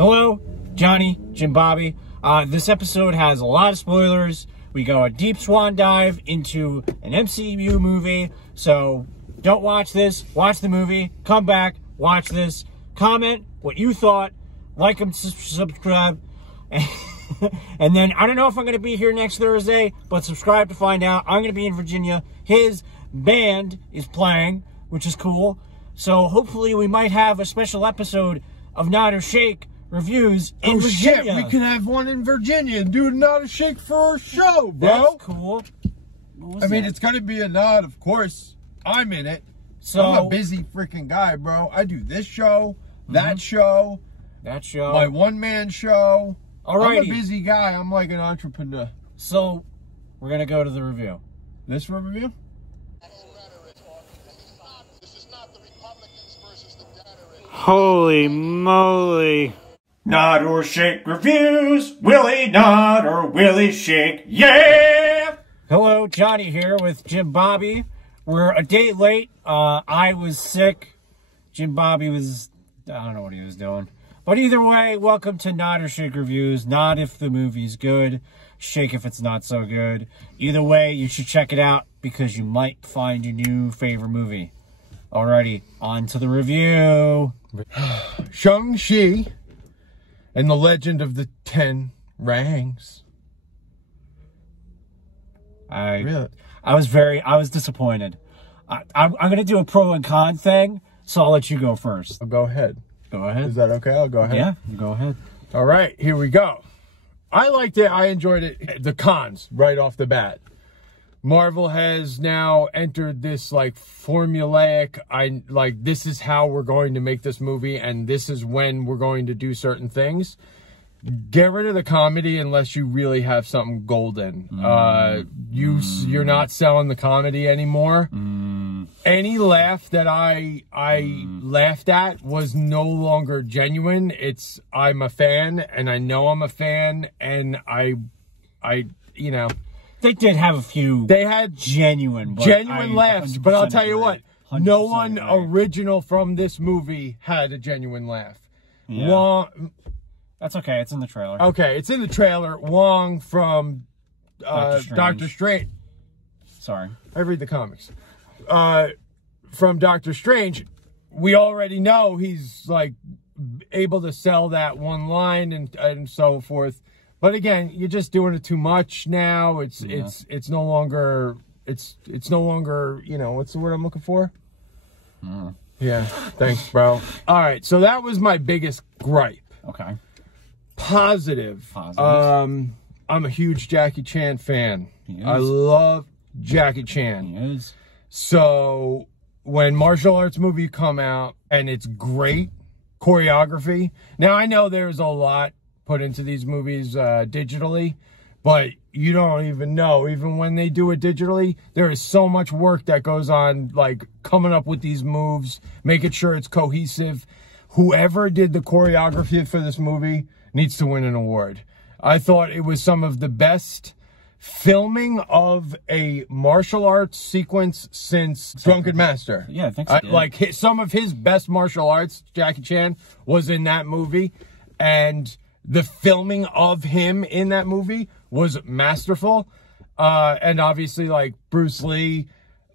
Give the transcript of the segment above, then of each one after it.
Hello, Johnny, Jim Bobby. This episode has a lot of spoilers. We go a deep swan dive into an MCU movie. So don't watch this. Watch the movie. Come back. Watch this. Comment what you thought. Like and subscribe. And then I don't know if I'm going to be here next Thursday, but subscribe to find out. I'm going to be in Virginia. His band is playing, which is cool. So hopefully we might have a special episode of Nod or Shake reviews in Virginia. Shit, we can have one in Virginia and do a Nod or Shake for a show, bro. That's cool. I mean, it's going to be a nod, of course. I'm in it. So I'm a busy freaking guy, bro. I do this show, that show, my one-man show. Alrighty. I'm a busy guy. I'm like an entrepreneur. So we're going to go to the review. This review? Holy moly. Nod or Shake reviews. Willie nod or Willie shake. Yeah! Hello, Johnny here with Jim Bobby. We're a day late. I was sick. Jim Bobby was, I don't know what he was doing. But either way, welcome to Nod or Shake reviews. Nod if the movie's good. Shake if it's not so good. Either way, you should check it out because you might find your new favorite movie. Alrighty, on to the review. Shang-Chi and the Legend of the Ten Rings. I was disappointed. I'm going to do a pro and con thing, so I'll let you go first. Go ahead. Go ahead. Is that okay? I'll go ahead. Yeah, you go ahead. All right, here we go. I liked it. I enjoyed it. The cons right off the bat. Marvel has now entered this like formulaic, this is how we're going to make this movie and this is when we're going to do certain things. Get rid of the comedy unless you really have something golden. You're not selling the comedy anymore. Any laugh that I laughed at was no longer genuine. I'm a fan and I know I'm a fan and I you know. They did have a few. They had genuine laughs, but I'll tell you what, no one original from this movie had a genuine laugh. Yeah. Wong, that's okay. It's in the trailer. Okay, it's in the trailer. Wong from Doctor Strange. Sorry, I read the comics. From Doctor Strange, we already know he's like able to sell that one line and so forth. But again, you're just doing it too much now. It's no longer you know, what's the word I'm looking for? Yeah, thanks, bro. All right, so that was my biggest gripe. Okay. Positive. I'm a huge Jackie Chan fan. I love Jackie Chan. He is. So when martial arts movie come out and it's great choreography. Now I know there's a lot put into these movies digitally, but you don't even know, even when they do it digitally, there is so much work that goes on, like coming up with these moves, making sure it's cohesive. Whoever did the choreography for this movie needs to win an award. I thought it was some of the best filming of a martial arts sequence since Drunken Master. Yeah, I think so. Like some of his best martial arts, Jackie Chan, was in that movie, and the filming of him in that movie was masterful. And obviously, like Bruce Lee,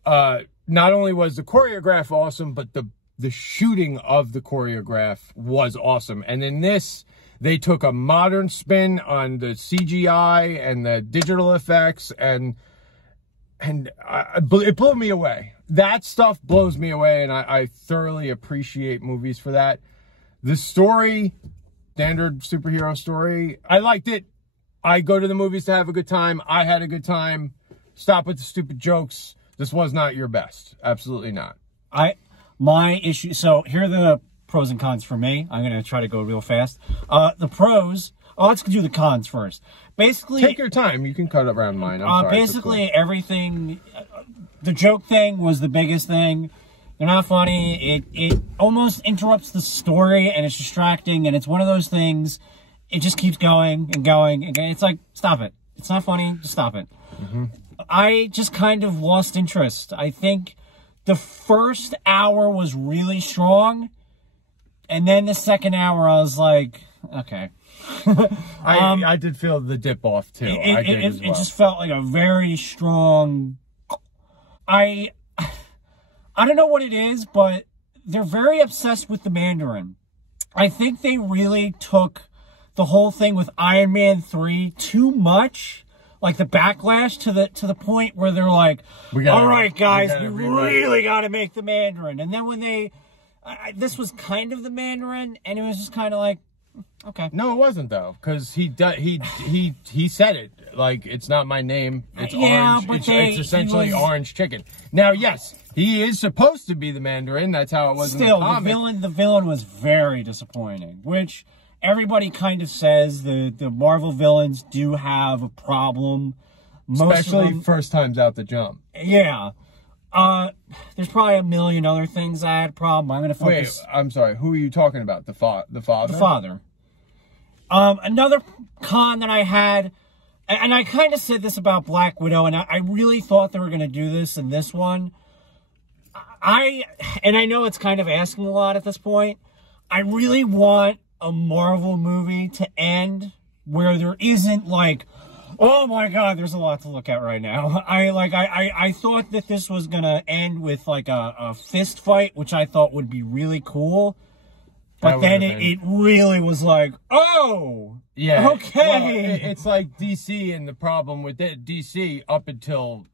not only was the choreograph awesome, but the shooting of the choreograph was awesome. And in this, they took a modern spin on the CGI and the digital effects, and it blew me away. That stuff blows me away, and I thoroughly appreciate movies for that. The story, standard superhero story, I liked it. I go to the movies to have a good time. I had a good time. Stop with the stupid jokes. This was not your best. Absolutely not. My issue, so here are the pros and cons for me. I'm going to try to go real fast. The pros, let's do the cons first. Basically, take your time. You can cut around mine. I'm sorry. Basically, everything, the joke thing was the biggest thing. They're not funny. It almost interrupts the story, and it's distracting, and it's one of those things, it just keeps going and going. And it's like, stop it. It's not funny. Just stop it. I just kind of lost interest. I think the first hour was really strong, and then the second hour I was like, Okay. I did feel the dip off too. It just felt like a very strong. I don't know what it is, but they're very obsessed with the Mandarin. I think they really took the whole thing with Iron Man 3 too much, like the backlash to the point where they're like, all right, guys, we really got to make the Mandarin. And then when this was kind of the Mandarin, and it was just kind of like, okay. No, it wasn't though, because he said it like, it's not my name. It's orange. But it's essentially orange chicken. Now, yes, he is supposed to be the Mandarin. That's how it was. Still, in the comic. the villain was very disappointing. Which everybody kind of says the Marvel villains do have a problem, especially first times out the jump. Yeah. There's probably a million other things I had a problem. I'm going to focus. Wait, I'm sorry. Who are you talking about? The father? The father. Another con that I had, and I kind of said this about Black Widow, and I really thought they were going to do this in this one. And I know it's kind of asking a lot at this point. I really want a Marvel movie to end where there isn't like, oh my God, there's a lot to look at right now. I thought that this was gonna end with like a fist fight, which I thought would be really cool. But then it really was like, oh, yeah, okay. Well, it's like DC, and the problem with DC up until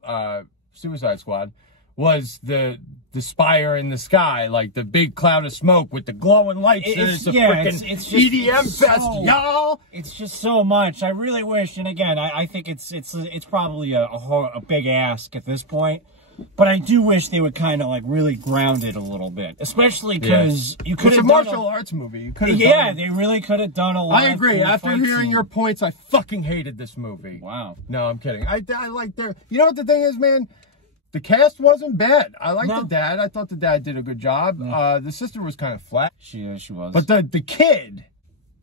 Suicide Squad was the spire in the sky, like the big cloud of smoke with the glowing lights. It's a freaking EDM fest, y'all. It's just so much. I really wish, and again, I think it's probably a big ask at this point, but I do wish they would kind of like really ground it a little bit, especially because you could have done a martial arts movie. You could have they really could have done a lot. I agree. After hearing your points, I fucking hated this movie. Wow. No, I'm kidding. I like their. You know what the thing is, man? The cast wasn't bad. I liked the dad. I thought the dad did a good job. The sister was kind of flat. She was. But the kid,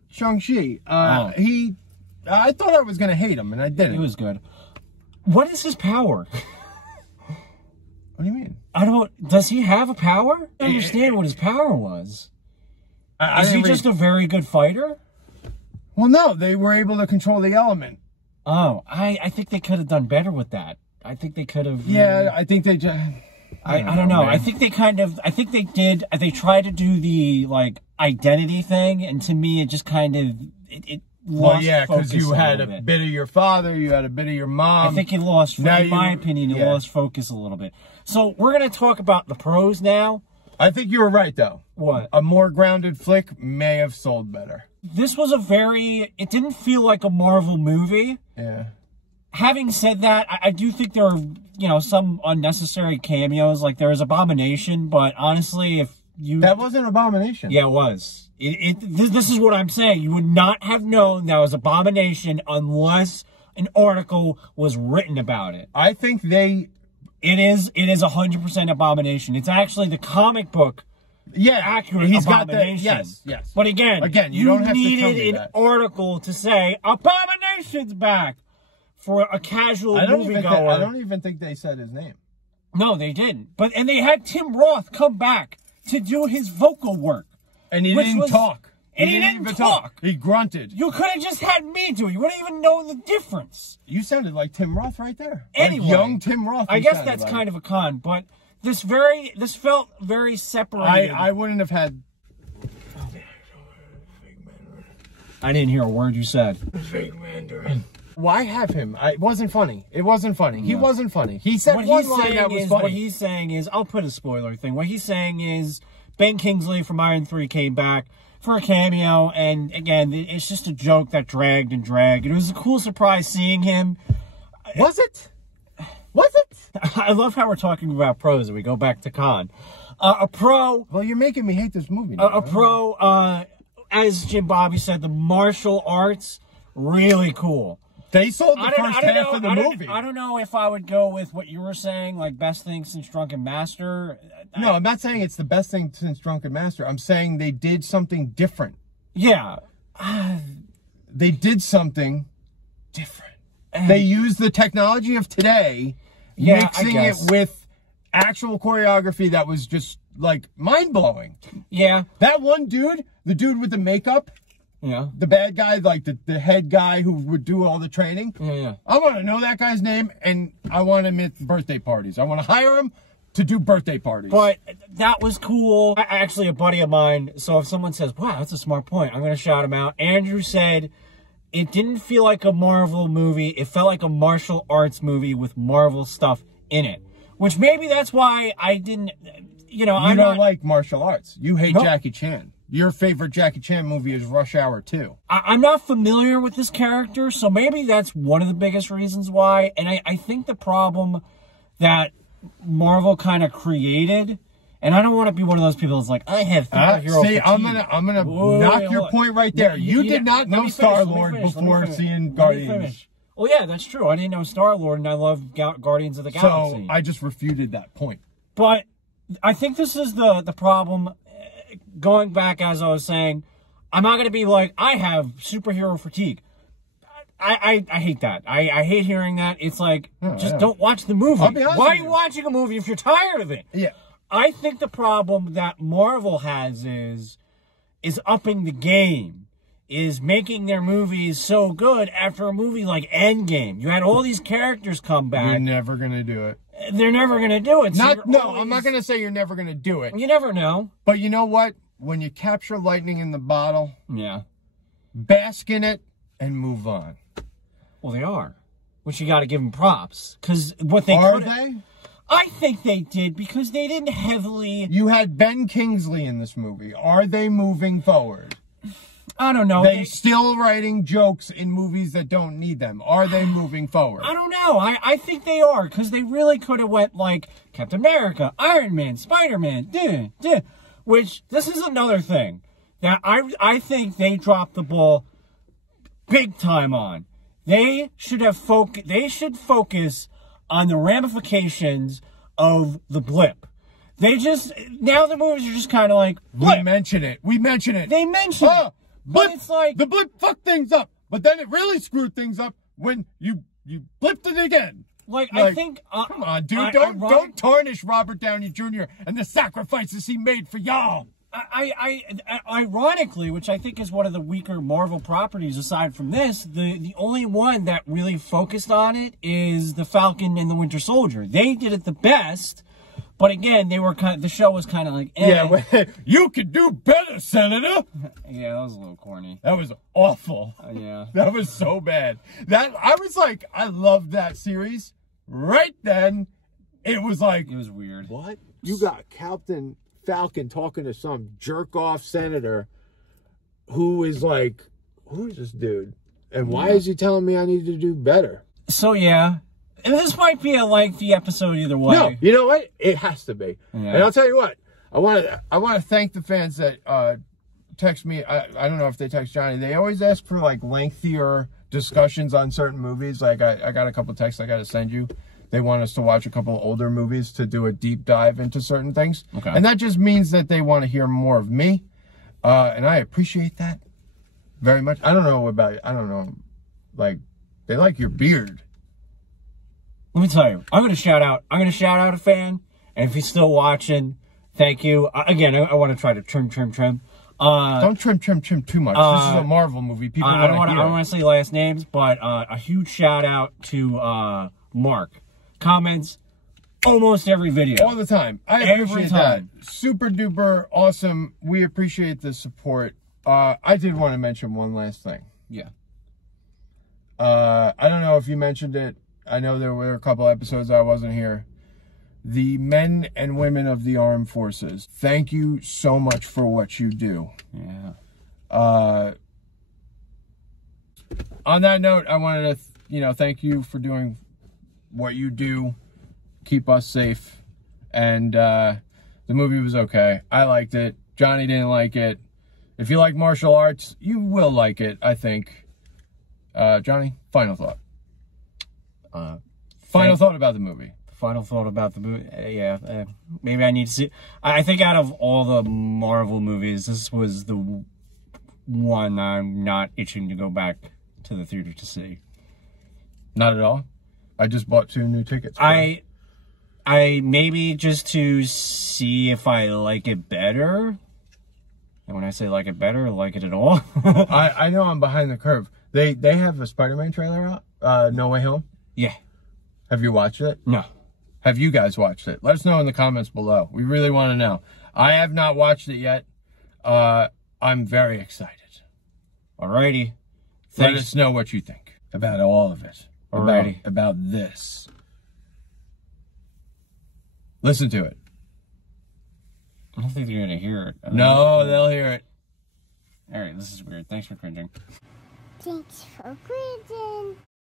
Shang-Chi, I thought I was going to hate him, and I didn't. He was good. What is his power? What do you mean? Does he have a power? I don't understand what his power was. Is he just a very good fighter? Well, no. They were able to control the element. Oh, I think they could have done better with that. I think they could have. Yeah, I think they just. I don't know. Man. I think they did. They tried to do the like identity thing, and to me, it just kind of it lost. Well, yeah, because you had a bit of your father, you had a bit of your mom. I think it lost. In my opinion, it lost focus a little bit. So we're gonna talk about the pros now. I think you were right, though. What? A more grounded flick may have sold better. This was it didn't feel like a Marvel movie. Yeah. Having said that, I do think there are, some unnecessary cameos. Like, there was Abomination, but honestly, That wasn't Abomination. Yeah, it was. This is what I'm saying. You would not have known that was Abomination unless an article was written about it. I think It is 100% Abomination. It's actually the comic book. Yeah, accurate Abomination. Yes. But again, you don't have to needed an article to say, Abomination's back. For a casual moviegoer. I don't even think they said his name. No, they didn't. And they had Tim Roth come back to do his vocal work. And he didn't talk. And he didn't even talk. He grunted. You could have just had me do it. You wouldn't even know the difference. You sounded like Tim Roth right there. Anyway. Like young Tim Roth. I guess that's kind of a con, but this felt very separated. I wouldn't have had... I didn't hear a word you said. Fake Mandarin. Why have him? It wasn't funny. It wasn't funny. He wasn't funny. He said one line that was funny. What he's saying is, I'll put a spoiler thing. What he's saying is, Ben Kingsley from Iron 3 came back for a cameo, and again, it's just a joke that dragged and dragged. It was a cool surprise seeing him. Was it? Was it? I love how we're talking about pros and we go back to con. A pro... Well, you're making me hate this movie now. A pro, as Jim Bobby said, the martial arts, really cool. They sold the first half of the movie. I don't know if I would go with what you were saying, like best thing since Drunken Master. No, I'm not saying it's the best thing since Drunken Master. I'm saying they did something different. Yeah. They did something different. They used the technology of today, mixing it with actual choreography that was just, like, mind-blowing. Yeah. That one dude, the dude with the makeup, Yeah. The bad guy, like the head guy who would do all the training. Yeah. I want to know that guy's name, and I want him at birthday parties. I want to hire him to do birthday parties. But that was cool. Actually, a buddy of mine, so if someone says, wow, that's a smart point, I'm going to shout him out. Andrew said it didn't feel like a Marvel movie. It felt like a martial arts movie with Marvel stuff in it. Which maybe that's why I didn't, you know, You don't like martial arts. You hate Jackie Chan. Your favorite Jackie Chan movie is Rush Hour 2. I'm not familiar with this character, so maybe that's one of the biggest reasons why. And I think the problem that Marvel kind of created, and I don't want to be one of those people that's like, I have superhero See, fatigue. I'm gonna knock your point right there. You did not know Star-Lord before seeing Guardians. Well, yeah, that's true. I didn't know Star-Lord, and I love Guardians of the Galaxy. So I just refuted that point. But I think this is the problem. Going back, as I was saying, I'm not going to be like, I have superhero fatigue. I hate that. I hate hearing that. It's like, don't watch the movie. Why are you watching a movie if you're tired of it? Yeah. I think the problem that Marvel has is upping the game, is making their movies so good after a movie like Endgame. You had all these characters come back. You're never going to do it. They're never going to do it. I'm not going to say you're never going to do it. You never know. But you know what? When you capture lightning in the bottle, bask in it and move on. Well, they are. Which you got to give them props. Because what they Are they? I think they did, because they didn't heavily... You had Ben Kingsley in this movie. Are they moving forward? I don't know. They still writing jokes in movies that don't need them. Are they moving forward? I don't know. I think they are, because they really could have went like Captain America, Iron Man, Spider-Man, which, this is another thing that I think they dropped the ball big time on. They should have focus on the ramifications of the blip. Now the movies are just kind of like, blip. We mention it. They mention it. But it's like, the blip fucked things up, but then it really screwed things up when you blipped it again. Like I think, come on, dude, don't tarnish Robert Downey Jr. and the sacrifices he made for y'all. Ironically, which I think is one of the weaker Marvel properties aside from this, the only one that really focused on it is the Falcon and the Winter Soldier. They did it the best, but again, the show was kind of like, Yeah, you could do better, Senator. Yeah, that was a little corny. That was awful. Yeah. That was so bad. I was like, I loved that series. Right then, it was like... It was weird. What? You got Captain Falcon talking to some jerk-off senator who is like, who is this dude? And why is he telling me I need to do better? So, yeah. And this might be a lengthy episode either way. No, you know what? It has to be. Yeah. And I'll tell you what. I want to thank the fans that text me. I don't know if they text Johnny. They always ask for like lengthier discussions on certain movies. Like I got a couple texts I got to send you. They want us to watch a couple older movies to do a deep dive into certain things. Okay. And that just means that they want to hear more of me. And I appreciate that very much. I don't know about you. I don't know. Like, they like your beard. Let me tell you, I'm going to shout out a fan. And if he's still watching, thank you. Again, I want to try to trim. Don't trim too much. This is a Marvel movie. People I don't want to say last names, but a huge shout out to Mark. Comments almost every video. All the time. I appreciate that. Super duper awesome. We appreciate the support. I did want to mention one last thing. Yeah. I don't know if you mentioned it. I know there were a couple episodes I wasn't here. The men and women of the armed forces, thank you so much for what you do. Yeah. On that note, I wanted to, thank you for doing what you do. Keep us safe. And the movie was okay. I liked it. Johnny didn't like it. If you like martial arts, you will like it, I think. Johnny, final thought. Final thought about the movie. Final thought about the movie. Maybe I need to see. I think out of all the Marvel movies, this was the one I'm not itching to go back to the theater to see. Not at all. I just bought 2 new tickets. I maybe just to see if I like it better. And when I say like it better, like it at all. I know I'm behind the curve. They have a Spider-Man trailer out, No Way Home. Yeah. Have you watched it? No. Have you guys watched it? Let us know in the comments below. We really want to know. I have not watched it yet. I'm very excited. Alrighty. Let us know what you think about all of it. Alrighty. About this. Listen to it. I don't think they're going to hear it. No, they'll hear it. Alright, this is weird. Thanks for cringing. Thanks for cringing.